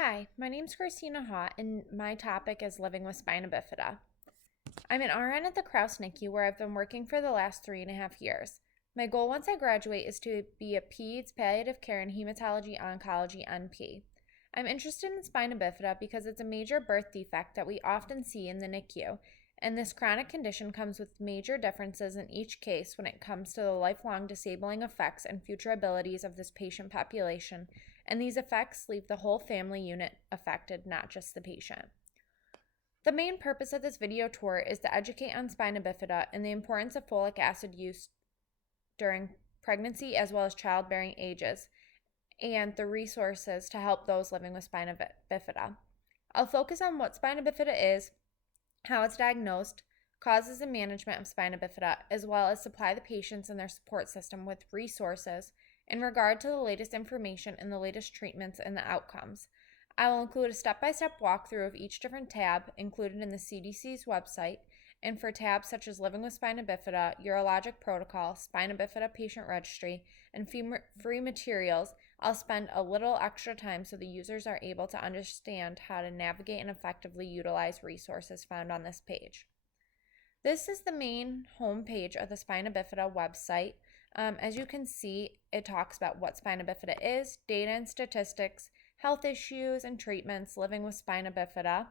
Hi, my name's Christina Haught, and my topic is living with spina bifida. I'm an RN at the Kraus NICU where I've been working for the last 3.5 years. My goal once I graduate is to be a PEDS palliative care and hematology oncology NP. I'm interested in spina bifida because it's a major birth defect that we often see in the NICU, and this chronic condition comes with major differences in each case when it comes to the lifelong disabling effects and future abilities of this patient population, and these effects leave the whole family unit affected, not just the patient. The main purpose of this video tour is to educate on spina bifida and the importance of folic acid use during pregnancy as well as childbearing ages, and the resources to help those living with spina bifida. I'll focus on what spina bifida is, how it's diagnosed, causes and management of spina bifida, as well as supply the patients and their support system with resources in regard to the latest information and the latest treatments and the outcomes. I will include a step-by-step walkthrough of each different tab included in the CDC's website, and for tabs such as Living with Spina Bifida, Urologic Protocol, Spina Bifida Patient Registry, and free materials, I'll spend a little extra time so the users are able to understand how to navigate and effectively utilize resources found on this page. This is the main homepage of the Spina Bifida website. As you can see, it talks about what spina bifida is, data and statistics, health issues and treatments living with spina bifida,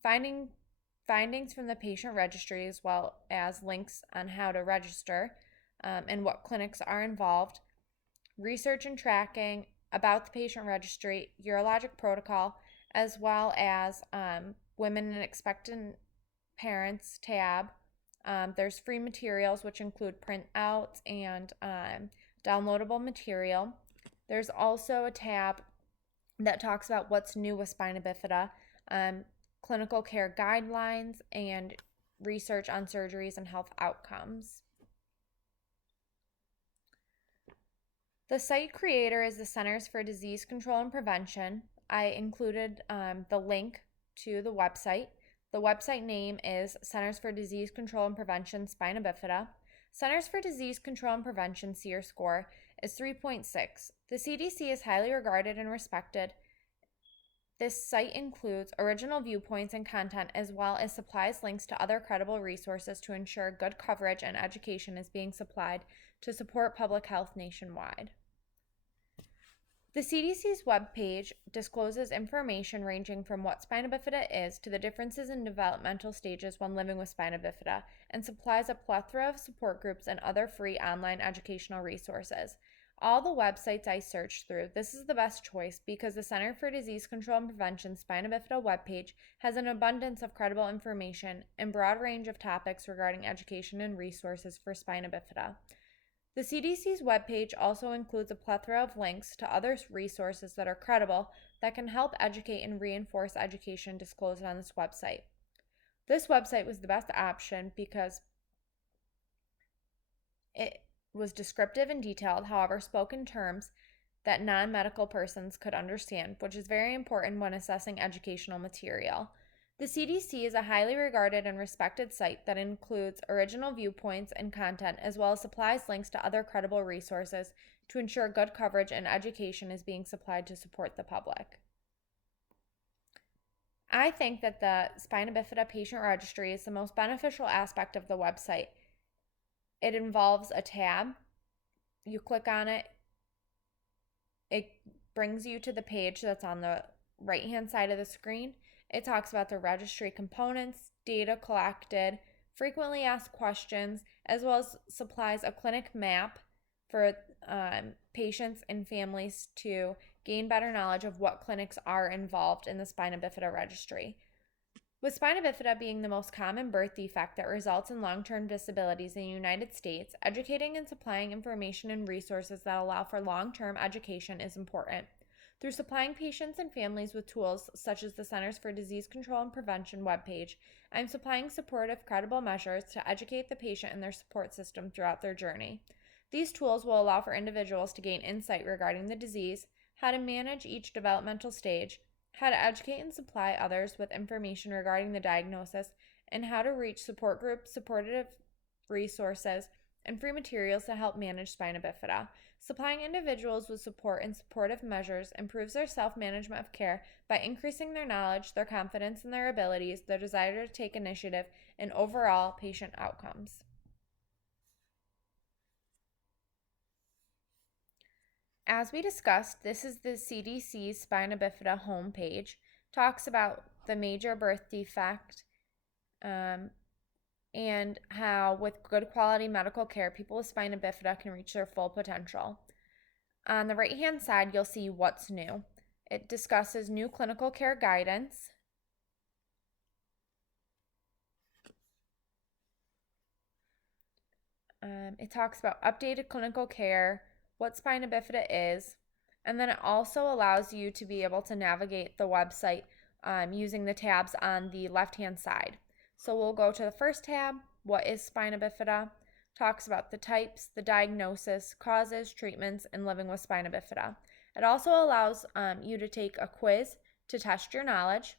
findings from the patient registry, as well as links on how to register and what clinics are involved, research and tracking, about the patient registry, urologic protocol, as well as women and expectant parents tab. There's free materials, which include printouts and downloadable material. There's also a tab that talks about what's new with spina bifida, clinical care guidelines, and research on surgeries and health outcomes. The site creator is the Centers for Disease Control and Prevention. I included the link to the website. The website name is Centers for Disease Control and Prevention, Spina Bifida. Centers for Disease Control and Prevention SEER score is 3.6. The CDC is highly regarded and respected. This site includes original viewpoints and content, as well as supplies links to other credible resources to ensure good coverage and education is being supplied to support public health nationwide. The CDC's webpage discloses information ranging from what spina bifida is to the differences in developmental stages when living with spina bifida, and supplies a plethora of support groups and other free online educational resources. All the websites I searched through, this is the best choice because the Center for Disease Control and Prevention Spina Bifida webpage has an abundance of credible information and broad range of topics regarding education and resources for spina bifida. The CDC's webpage also includes a plethora of links to other resources that are credible that can help educate and reinforce education disclosed on this website. This website was the best option because it was descriptive and detailed, however, spoke in terms that non-medical persons could understand, which is very important when assessing educational material. The CDC is a highly regarded and respected site that includes original viewpoints and content, as well as supplies links to other credible resources to ensure good coverage and education is being supplied to support the public. I think that the Spina Bifida Patient Registry is the most beneficial aspect of the website. It involves a tab. You click on it. It brings you to the page that's on the right-hand side of the screen. It talks about the registry components, data collected, frequently asked questions, as well as supplies a clinic map for patients and families to gain better knowledge of what clinics are involved in the spina bifida registry. With spina bifida being the most common birth defect that results in long-term disabilities in the United States, educating and supplying information and resources that allow for long-term education is important. Through supplying patients and families with tools such as the Centers for Disease Control and Prevention webpage, I'm supplying supportive, credible measures to educate the patient and their support system throughout their journey. These tools will allow for individuals to gain insight regarding the disease, how to manage each developmental stage, how to educate and supply others with information regarding the diagnosis, and how to reach support groups, supportive resources, and free materials to help manage spina bifida. Supplying individuals with support and supportive measures improves their self-management of care by increasing their knowledge, their confidence in their abilities, their desire to take initiative, and overall patient outcomes. As we discussed, this is the CDC's spina bifida homepage. Talks about the major birth defect and how, with good quality medical care, people with spina bifida can reach their full potential. On the right-hand side, you'll see what's new. It discusses new clinical care guidance. It talks about updated clinical care, what spina bifida is, and then it also allows you to be able to navigate the website using the tabs on the left-hand side. So we'll go to the first tab, what is spina bifida? Talks about the types, the diagnosis, causes, treatments, and living with spina bifida. It also allows you to take a quiz to test your knowledge.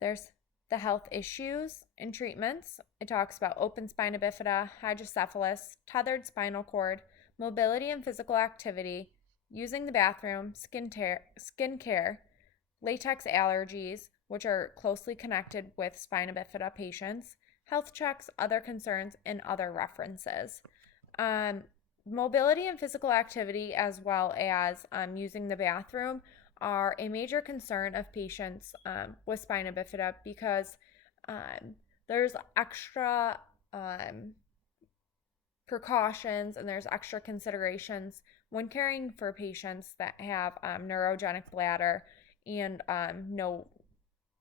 There's the health issues and treatments. It talks about open spina bifida, hydrocephalus, tethered spinal cord, mobility and physical activity, using the bathroom, skin care, latex allergies, which are closely connected with spina bifida patients, health checks, other concerns, and other references. Mobility and physical activity, as well as using the bathroom, are a major concern of patients with spina bifida because there's extra precautions and there's extra considerations when caring for patients that have neurogenic bladder and no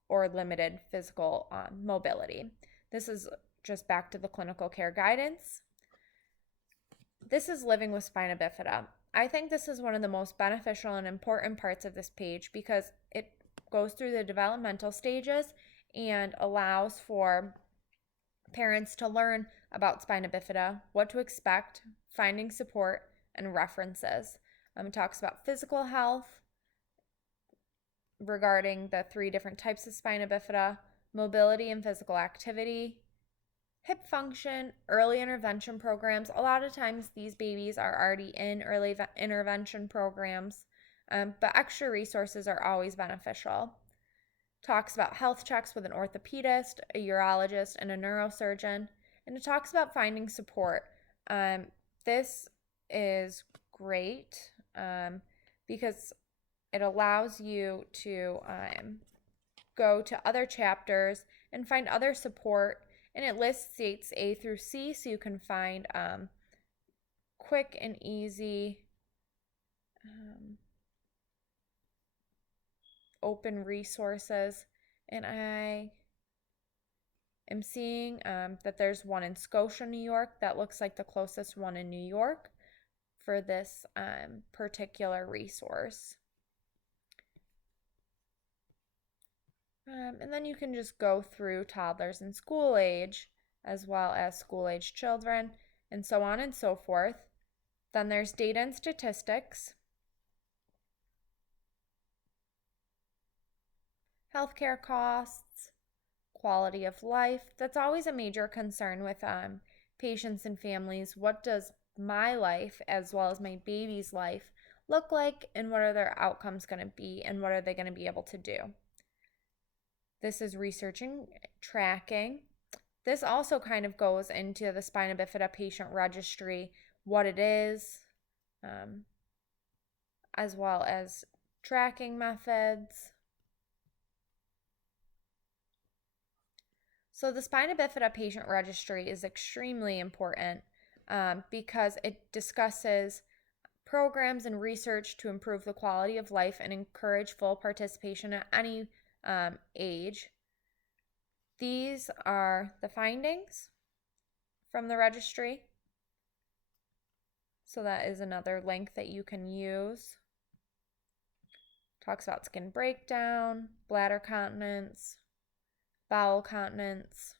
or limited physical mobility. This is just back to the clinical care guidance. This is living with spina bifida. I think this is one of the most beneficial and important parts of this page because it goes through the developmental stages and allows for parents to learn about spina bifida, what to expect, finding support, and references. It talks about physical health regarding the 3 different types of spina bifida, mobility and physical activity, hip function, early intervention programs. A lot of times these babies are already in early intervention programs, but extra resources are always beneficial. Talks about health checks with an orthopedist, a urologist, and a neurosurgeon. And it talks about finding support. This is great because it allows you to go to other chapters and find other support. And it lists dates A through C, so you can find quick and easy open resources. And I am seeing that there's one in Scotia, New York. That looks like the closest one in New York for this particular resource. And then you can just go through toddlers and school age, as well as school age children, and so on and so forth. Then there's data and statistics, healthcare costs, quality of life. That's always a major concern with patients and families. What does my life, as well as my baby's life, look like, and what are their outcomes going to be, and what are they going to be able to do? This is researching, tracking. This also kind of goes into the spina bifida patient registry, what it is, as well as tracking methods. So the spina bifida patient registry is extremely important because it discusses programs and research to improve the quality of life and encourage full participation at any age. These are the findings from the registry. So that is another link that you can use. Talks about skin breakdown, bladder continence, bowel continence.